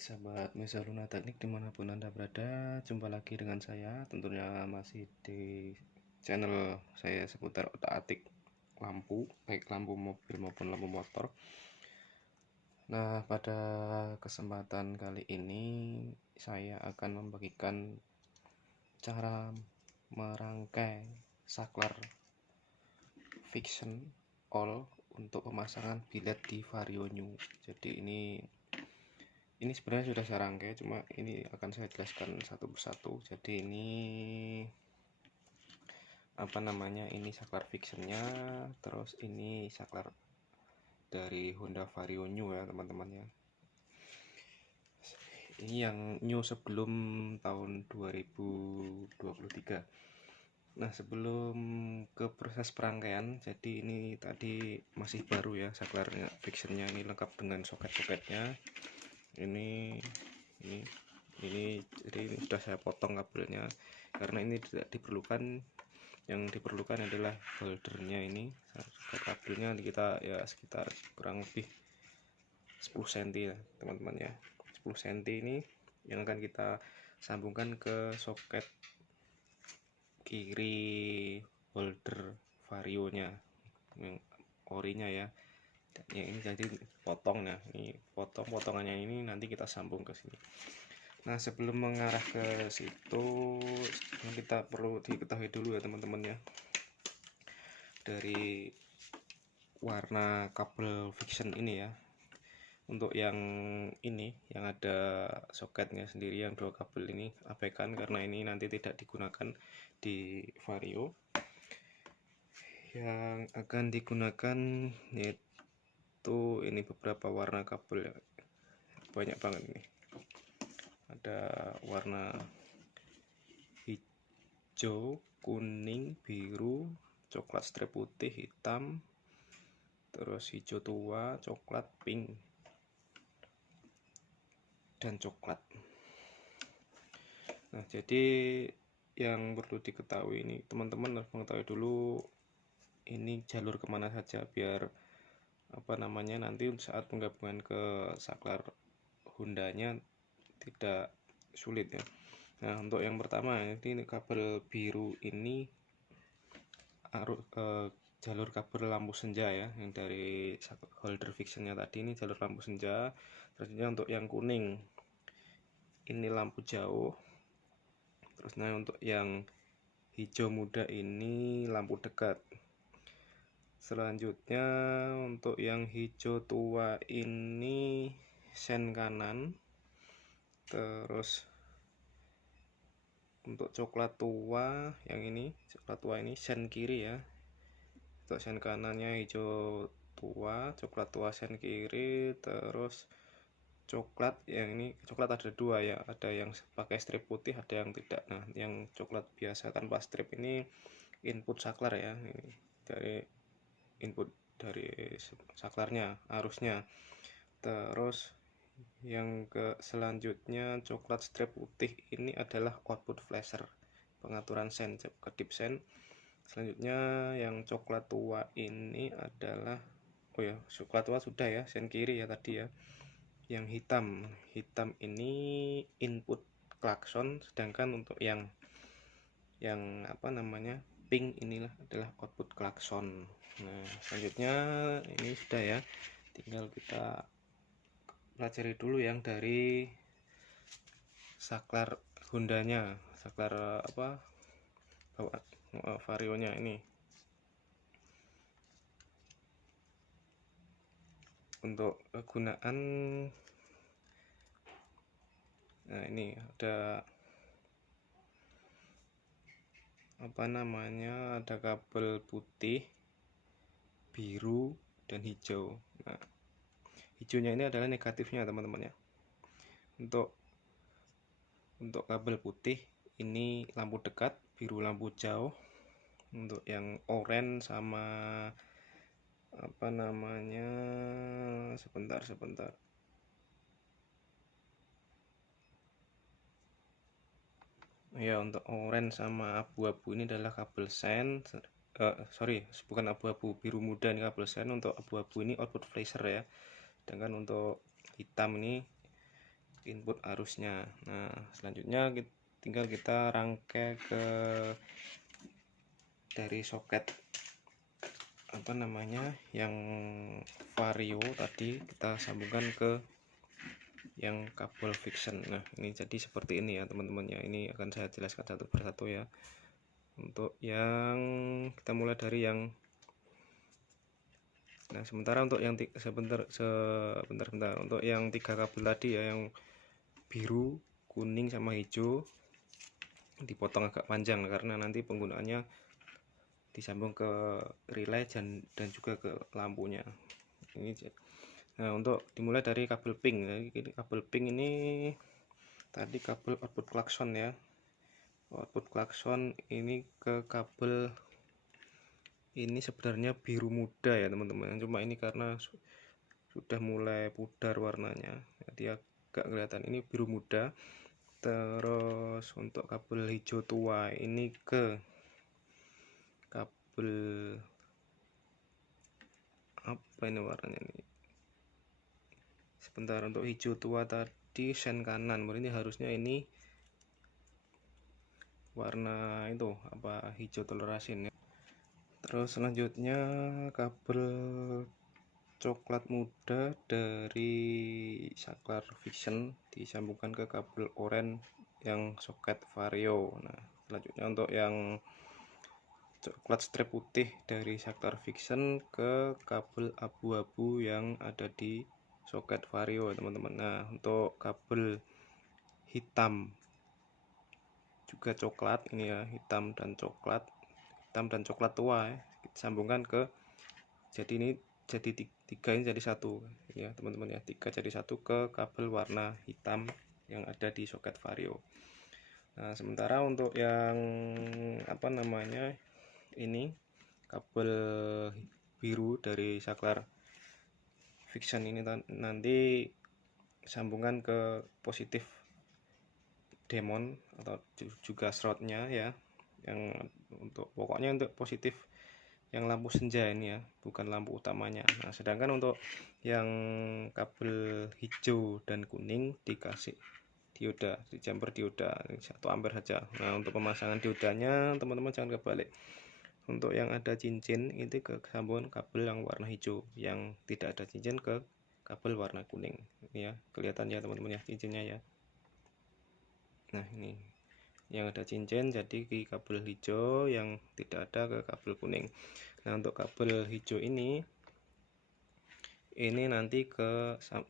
Sahabat Mesa Luna Teknik dimanapun Anda berada, jumpa lagi dengan saya, tentunya masih di channel saya seputar otak-atik lampu, baik lampu mobil maupun lampu motor. Nah, pada kesempatan kali ini saya akan membagikan cara merangkai saklar Vision All untuk pemasangan bilet di Vario New. Jadi ini sebenarnya sudah saya rangkai, cuma ini akan saya jelaskan satu persatu. Jadi ini ini saklar Visionnya, terus ini saklar dari Honda Vario New ya teman-teman ya. Ini yang new sebelum tahun 2023. Nah, sebelum ke proses perangkaian, jadi ini tadi masih baru ya saklarnya Visionnya, ini lengkap dengan soket-soketnya. Ini jadi ini sudah saya potong kabelnya karena ini tidak diperlukan. Yang diperlukan adalah holdernya. Ini kabelnya kita ya sekitar kurang lebih 10 cm ya teman-teman ya, 10 cm ini yang akan kita sambungkan ke soket kiri holder varionya yang orinya ya. Yang ini jadi potong, nah ini potongannya ini nanti kita sambung ke sini. Nah, sebelum mengarah ke situ kita perlu diketahui dulu ya teman-teman ya, dari warna kabel Vision ini ya. Untuk yang ini yang ada soketnya sendiri, yang dua kabel ini abaikan karena ini nanti tidak digunakan di Vario. Yang akan digunakan yaitu ini beberapa warna kabel ya. Banyak banget ini. Ada warna hijau, kuning, biru, coklat strip putih, hitam, terus hijau tua, coklat, pink, dan coklat. Nah, jadi yang perlu diketahui ini teman-teman harus mengetahui dulu ini jalur kemana saja biar nanti saat penggabungan ke saklar Hondanya tidak sulit ya. Nah, untuk yang pertama ini kabel biru ini jalur kabel lampu senja ya, yang dari holder Visionnya tadi ini jalur lampu senja. Terusnya untuk yang kuning ini lampu jauh. Terus untuk yang hijau muda ini lampu dekat. Selanjutnya untuk yang hijau tua ini sen kanan. Terus untuk coklat tua ini sen kiri ya. Untuk sen kanannya hijau tua, coklat tua sen kiri. Terus coklat yang ini, coklat ada dua ya, ada yang pakai strip putih, ada yang tidak. Nah, yang coklat biasa tanpa strip ini input saklar ya, ini dari input dari saklarnya, arusnya. Terus yang ke selanjutnya coklat strip putih ini adalah output flasher, pengaturan sen, kedip sen. Selanjutnya yang coklat tua ini adalah coklat tua sudah ya, sen kiri ya tadi ya. Yang hitam ini input klakson, sedangkan untuk yang pink inilah adalah output klakson. Nah, selanjutnya ini sudah ya, tinggal kita pelajari dulu yang dari saklar Hondanya, saklar varionya ini. Untuk kegunaan, nah ini ada ada kabel putih, biru, dan hijau. Nah, hijaunya ini adalah negatifnya teman-teman ya. Untuk kabel putih ini lampu dekat, biru lampu jauh. Untuk yang oranye sama sebentar. Ya, untuk oranye sama abu-abu ini adalah kabel sen. Bukan abu-abu, biru muda ini kabel sen. Untuk abu-abu ini output flasher ya. Sedangkan untuk hitam ini input arusnya. Nah, selanjutnya tinggal kita rangkai ke dari soket apa namanya yang vario tadi, kita sambungkan ke yang kabel fiction. Nah, ini jadi seperti ini ya teman-teman ya. Ini akan saya jelaskan satu persatu ya. Untuk yang kita mulai dari yang sementara untuk yang sebentar untuk yang 3 kabel tadi ya, yang biru, kuning sama hijau dipotong agak panjang karena nanti penggunaannya disambung ke relay dan juga ke lampunya. Nah, untuk dimulai dari kabel pink. Jadi kabel pink ini tadi kabel output klakson ya. Output klakson ini ke kabel ini sebenarnya biru muda ya teman-teman. Cuma ini karena sudah mulai pudar warnanya, jadi agak kelihatan ini biru muda. Terus untuk kabel hijau tua ini ke kabel apa ini warnanya nih, sebentar. Untuk hijau tua tadi sen kanan, berarti harusnya ini warna itu apa, hijau telur asin ya. Terus selanjutnya kabel coklat muda dari saklar fiction disambungkan ke kabel oranye yang soket vario. Nah, selanjutnya untuk yang coklat strip putih dari saklar fiction ke kabel abu-abu yang ada di soket vario teman-teman. Nah, untuk kabel hitam juga coklat ini ya, hitam dan coklat tua ya, disambungkan ke, jadi ini jadi tiga ini jadi satu ya teman-teman ya, 3 jadi satu ke kabel warna hitam yang ada di soket vario. Nah, sementara untuk yang apa namanya ini kabel biru dari saklar fiction ini nanti sambungan ke positif demon atau juga slotnya ya, yang untuk pokoknya untuk positif yang lampu senja ini ya, bukan lampu utamanya. Nah, sedangkan untuk yang kabel hijau dan kuning dikasih dioda, di jumper dioda 1 ampere saja. Nah, untuk pemasangan diodanya teman-teman jangan kebalik. Untuk yang ada cincin itu ke sambungan kabel yang warna hijau, yang tidak ada cincin ke kabel warna kuning. Ini ya, kelihatan ya teman-teman ya cincinnya ya. Nah, ini yang ada cincin jadi di kabel hijau, yang tidak ada ke kabel kuning. Nah, untuk kabel hijau ini nanti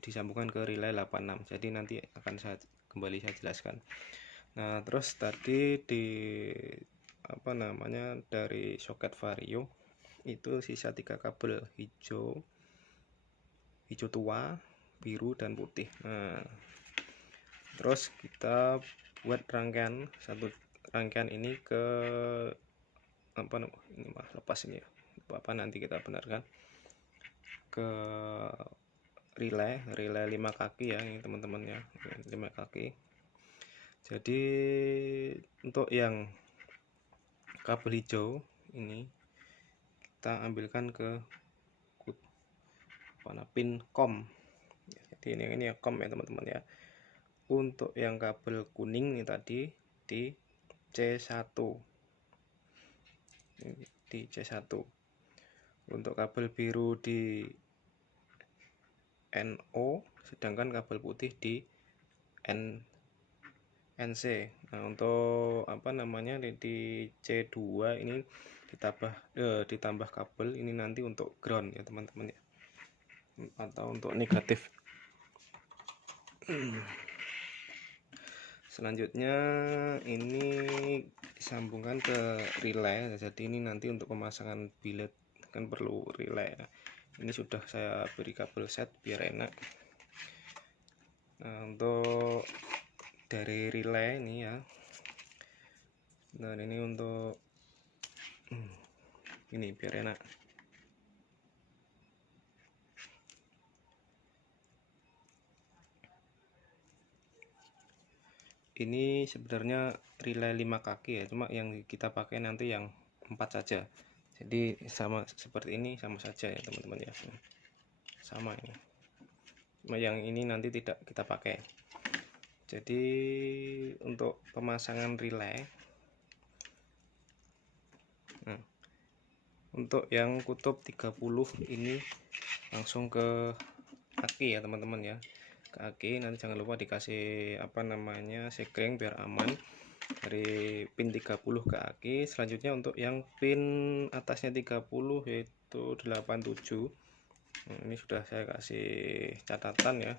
disambungkan ke relay 86. Jadi nanti akan saya jelaskan. Nah, terus tadi di apa namanya dari soket vario itu sisa 3 kabel hijau tua, biru dan putih. Nah, terus kita buat rangkaian ini ke apa ini lepas ini ya, apa nanti kita benarkan ke relay 5 kaki ya ini teman-teman ya, 5 kaki. Jadi untuk yang kabel hijau ini kita ambilkan ke pin COM. Jadi ini ya COM ya teman-teman ya. Untuk yang kabel kuning ini tadi di C1. Di C1. Untuk kabel biru di NO, sedangkan kabel putih di NC. Nah, untuk apa namanya di C2 ini ditambah kabel ini nanti untuk ground ya teman-teman ya, atau untuk negatif. Selanjutnya ini disambungkan ke relay. Jadi ini nanti untuk pemasangan biled kan perlu relay. Ini sudah saya beri kabel set biar enak. Nah, untuk dari relay ini ya, nah ini untuk ini biar enak. Ini sebenarnya relay 5 kaki ya, cuma yang kita pakai nanti yang 4 saja. Jadi sama seperti ini, sama saja ya teman-teman ya, sama ini. Cuma yang ini nanti tidak kita pakai. Jadi untuk pemasangan relay, nah, untuk yang kutub 30 ini langsung ke aki ya teman-teman ya, ke aki. Nanti jangan lupa dikasih apa namanya sekring biar aman dari pin 30 ke aki. Selanjutnya untuk yang pin atasnya 30 yaitu 87. Ini sudah saya kasih catatan ya.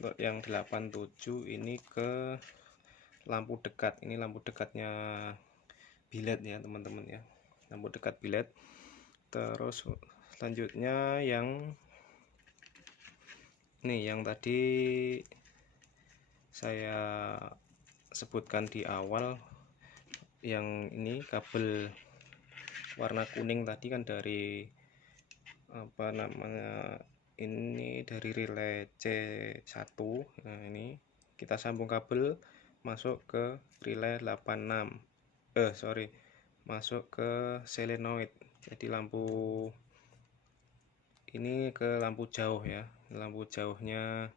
Untuk yang 87 ini ke lampu dekat. Ini lampu dekatnya bilet ya teman-teman ya, lampu dekat bilet. Terus selanjutnya yang ini yang tadi saya sebutkan di awal, yang ini kabel warna kuning tadi kan dari apa namanya, ini dari relay C1. Nah, ini kita sambung kabel masuk ke relay 86, masuk ke solenoid. Jadi lampu ini ke lampu jauh ya, lampu jauhnya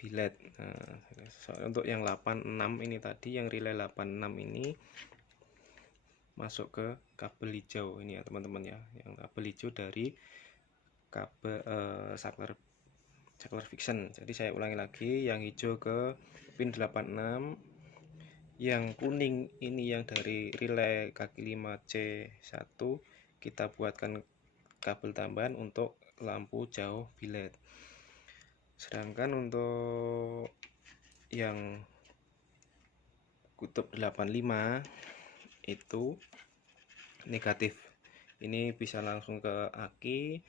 bilet. Nah, untuk yang 86 ini tadi, yang relay 86 ini masuk ke kabel hijau ini ya teman-teman ya, yang kabel hijau dari kabel saklar fiction. Jadi saya ulangi lagi, yang hijau ke pin 86, yang kuning ini yang dari relay kaki 5 C1 kita buatkan kabel tambahan untuk lampu jauh bilet. Sedangkan untuk yang kutub 85 itu negatif. Ini bisa langsung ke aki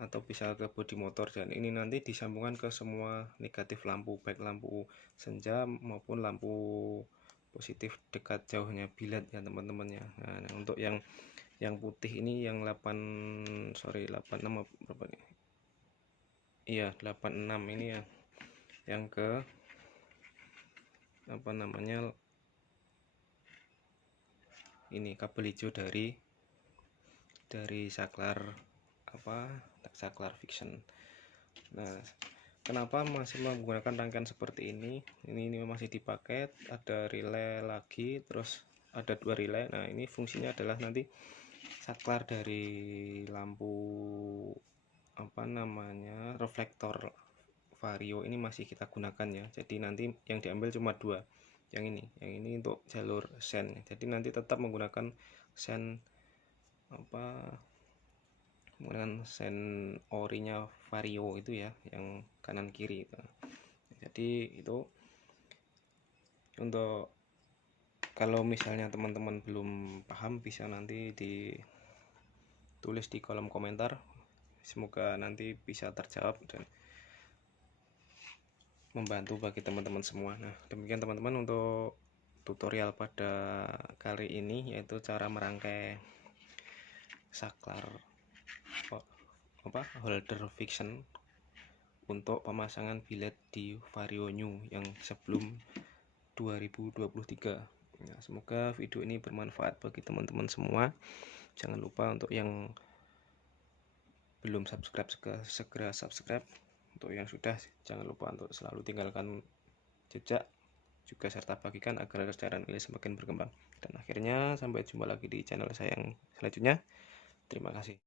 atau bisa ke bodi motor, dan ini nanti disambungkan ke semua negatif lampu, baik lampu senja maupun lampu positif dekat jauhnya bilet ya teman-teman ya. Nah, untuk yang putih ini yang 86 berapa nih? Iya 86 ini ya, yang ke apa namanya, ini kabel hijau dari saklar saklar fiction. Nah, kenapa masih menggunakan rangkaian seperti ini? Ini masih dipakai, ada relay lagi, terus ada 2 relay. Nah, ini fungsinya adalah nanti saklar dari lampu apa namanya, reflektor vario ini masih kita gunakan ya. Jadi nanti yang diambil cuma 2, yang ini untuk jalur sen. Jadi nanti tetap menggunakan sen menggunakan sen orinya vario itu ya, yang kanan kiri itu. Jadi itu untuk, kalau misalnya teman-teman belum paham bisa nanti ditulis di kolom komentar. Semoga nanti bisa terjawab dan membantu bagi teman-teman semua. Nah, demikian teman-teman untuk tutorial pada kali ini, yaitu cara merangkai saklar holder fiction untuk pemasangan bilet di Vario New yang sebelum 2023. Nah, semoga video ini bermanfaat bagi teman-teman semua. Jangan lupa untuk yang belum subscribe segera subscribe. Untuk yang sudah, jangan lupa untuk selalu tinggalkan jejak juga serta bagikan agar channel ini semakin berkembang. Dan akhirnya sampai jumpa lagi di channel saya yang selanjutnya. Terima kasih.